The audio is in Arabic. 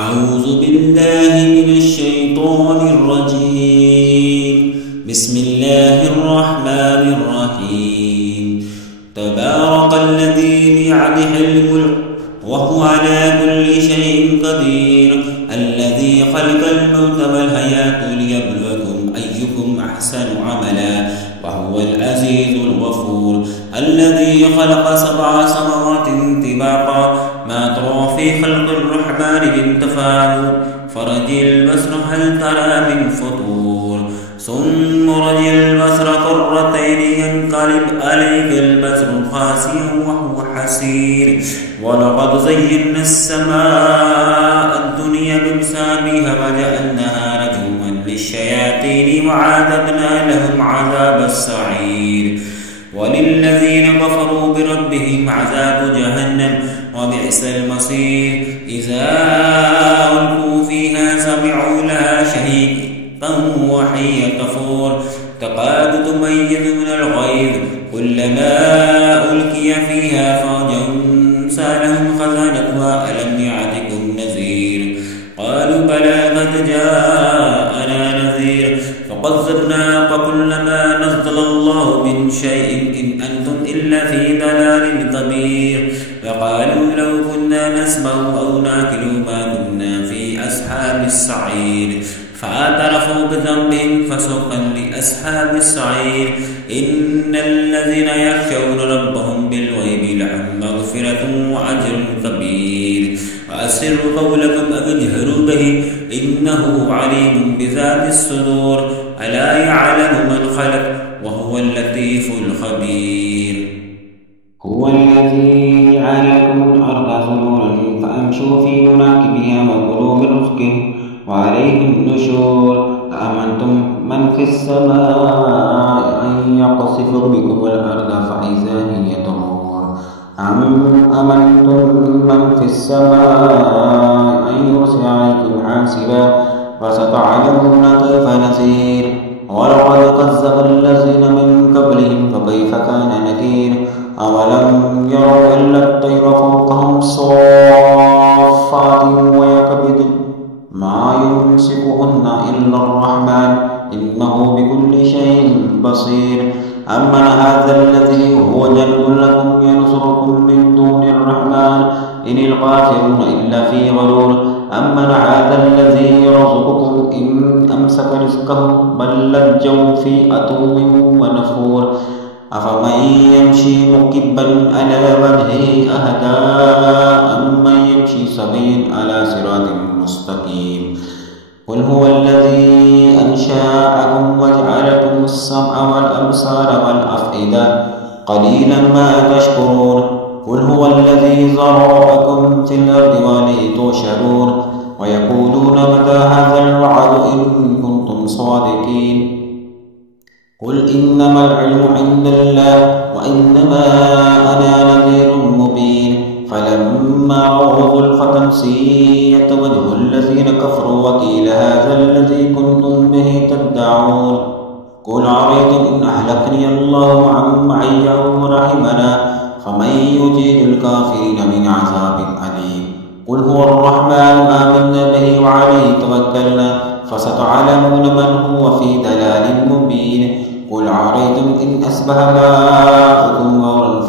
أعوذ بالله من الشيطان الرجيم. بسم الله الرحمن الرحيم. تبارك الذي بيده الملك وهو على كل شيء قدير، الذي خلق الموت والحياة ليبلوكم أيكم أحسن عملا، وهو العزيز الغفور، الذي خلق 7 سماوات طباقا ما ترى في خلق الرحمن من تفاوت، فرج البصر هل ترى من فطور، ثم رج البصر كرتين ينقلب عليك البصر خاسئا وهو حسير، ولقد زينا السماء الدنيا بمصابيح وجعلناها رجوما للشياطين وأعتدنا لهم عذاب السعير، وللذين كفروا بربهم عذاب جهنم وبئس المصير. إذا ألقوا فيها سمعوا لها شهيقا وهي تفور تكاد تميز من الغيظ، كلما ألقي فيها فوج سألهم خزنتها ألم يأتكم نذير، قالوا بلى قد جاءنا نذير فكذبنا فكلما نزل الله من شيء إن أنتم إلا في ضلال كبير، وقالوا لو كنا نسمع أو نعقل ما كنا في أصحاب السعير، فاعترفوا بذنبهم فسوقا لأصحاب السعير. إن الذين يخشون ربهم بالغيب لهم مغفرة وأجر كبير، وأسروا قولكم أو اجهروا به إنه عليم بذات الصدور، ألا يعلم من خلق وهو اللطيف الخبير. هو الذي جعل لكم الأرض ذلولا فامشوا في مناكبها وكلوا من رزقه وعليه النشور، أأمنتم من في السماء أن يقصف بكم الأرض فإذا هي تمور، أم أمنتم من في السماء أن يرسل عليكم حاسبا، فستعلمون كيف نذير. ولقد كذب الذين من قبلهم فكيف كان نكير، أولم يروا إلا الطير فوقهم صافات ويقبضن ما يمسكهن إلا الرحمن إنه بكل شيء بصير. أمن هذا الذي هو جند لكم ينصركم من دون الرحمن إن الكافرون إلا في غرور، أمن هذا الذي يرزقكم إن أمسك رزقه بل لجوا في عتو ونفور، أفمن يمشي مكبا على وجهه أهدى أمن يمشي سويا على صراط مستقيم. قل هو الذي أنشأكم وجعلكم السمع والأبصار والأفئدة قليلا ما تشكرون. قل هو الذي ذرأكم في الأرض وإليه تحشرون، ويقولون متى هذا الوعد إن كنتم صادقين. قل إنما العلم عند الله وإنما أنا نذير مبين، فلما رأوا زلفة سيئت وجه الذين كفروا وقيل هذا الذي كنتم به تدعون. قل أرأيتم إن أهلكني الله ومن معي أو رحمنا فمن يجير الكافرين من عذاب أليم. قل هو الرحمن آمنا به وعليه توكلنا فستعلمون من هو في ضلال مبين. قل أرأيتم إن أصبح ماؤكم غورا